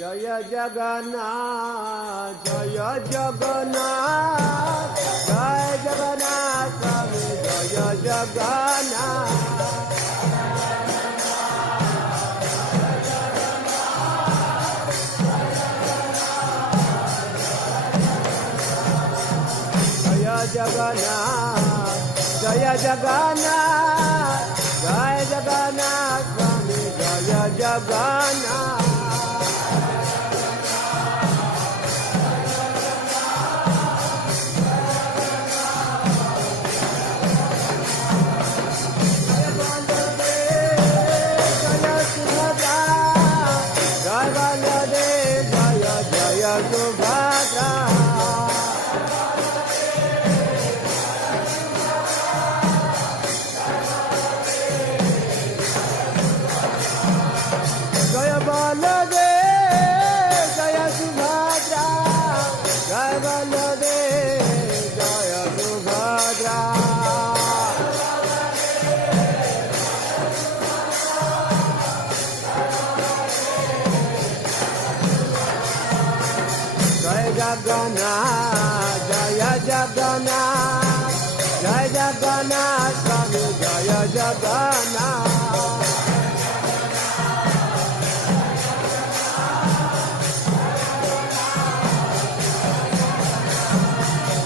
Joy Jagannath Joy Jagannath Joy Jagannath Swami Joy Jagannath Joy Jagannath Joy Jagannath Joy Jagannath Swami Joy Jagannath Jagannatha, Jaya Jagannatha, Jaya Jagannatha, Swami Jaya Jagannatha.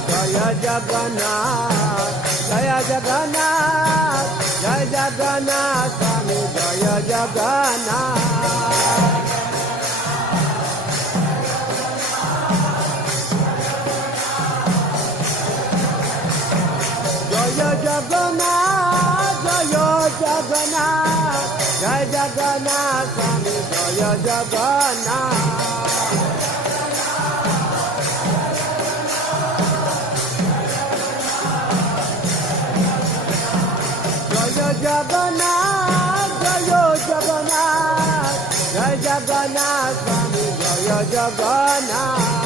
Jaya Jagannatha, Jaya Jagannatha, Jaya Jagannatha, Swami Jaya Jagannatha. Jaya Jagannath, Jaya Jagannath, Jaya Jagannath, Swami Jaya Jagannath. Jaya Jagannath, Jaya Jagannath, Jaya Jagannath, Swami Jaya Jagannath.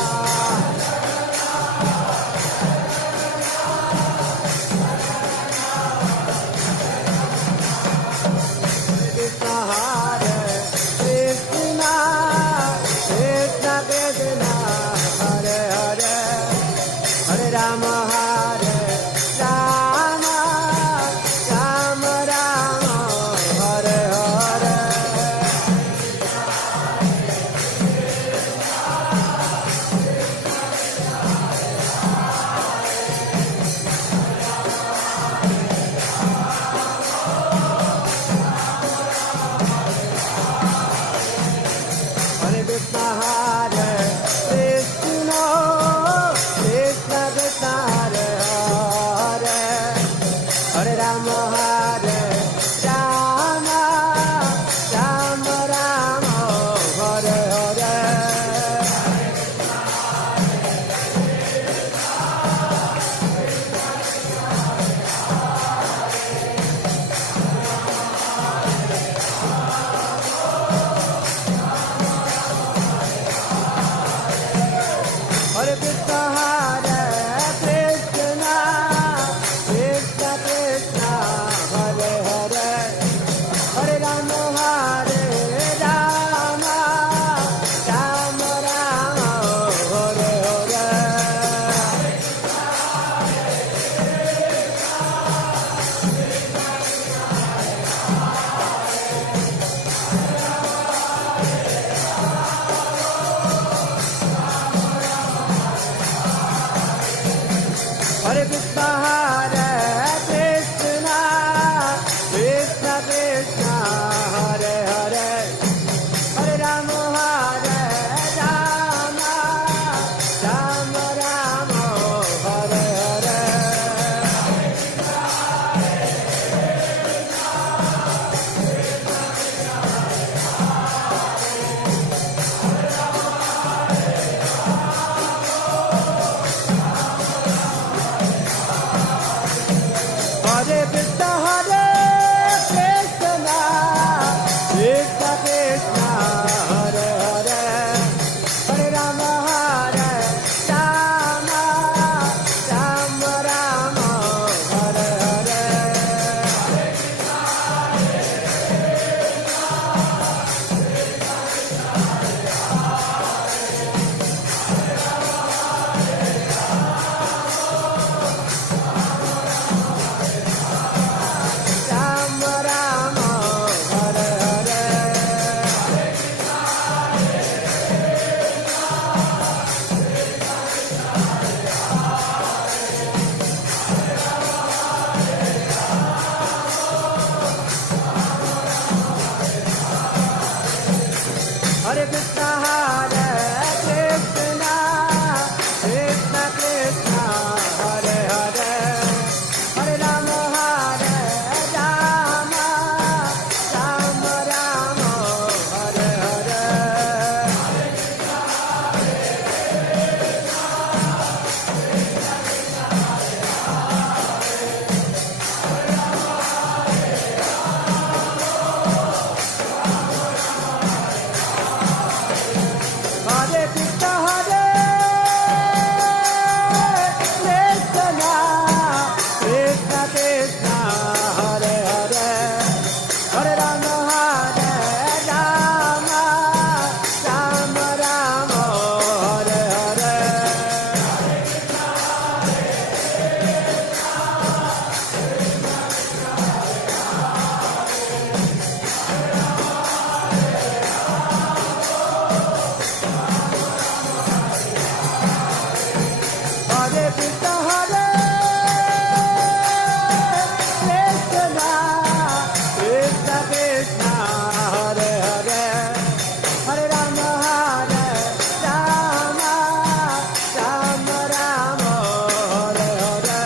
Hare Krishna, Krishna Krishna, Hare Hare, Hare Rama, Rama Rama, Hare Hare. Hare Krishna, Krishna Krishna, Hare Hare, Hare Rama, Rama Rama, Hare Hare. Hare Krishna, Krishna Krishna, Hare Hare, Hare Rama, Rama Rama, Hare Hare.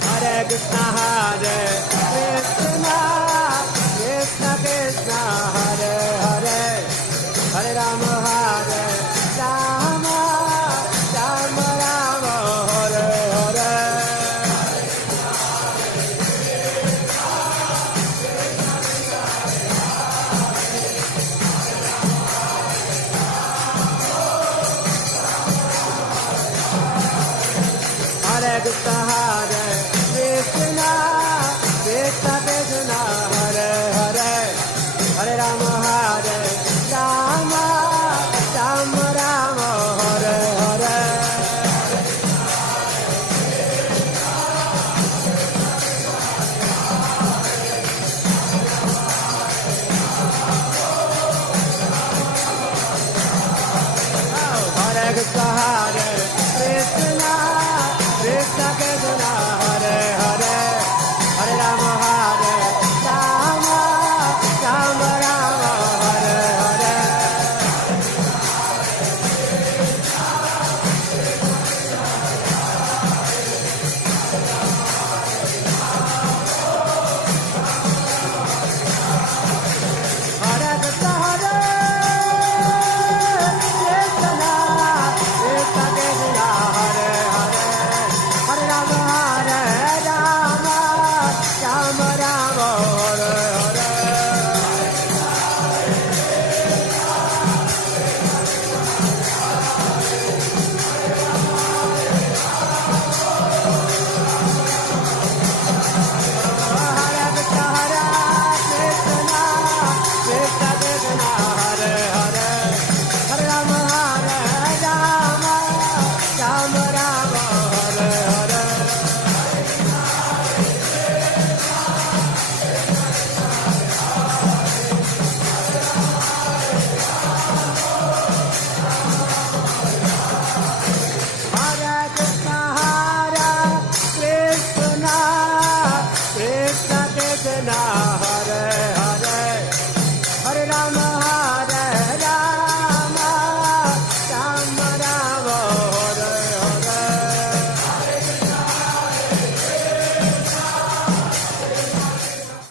Hare Krishna, Krishna Krishna, Hare Hare, Hare Rama, Rama Rama, Hare Hare. Hare Krishna, Krishna Krishna, Hare Hare, Hare Rama, Rama Rama, Hare Hare. Hare Krishna, Krishna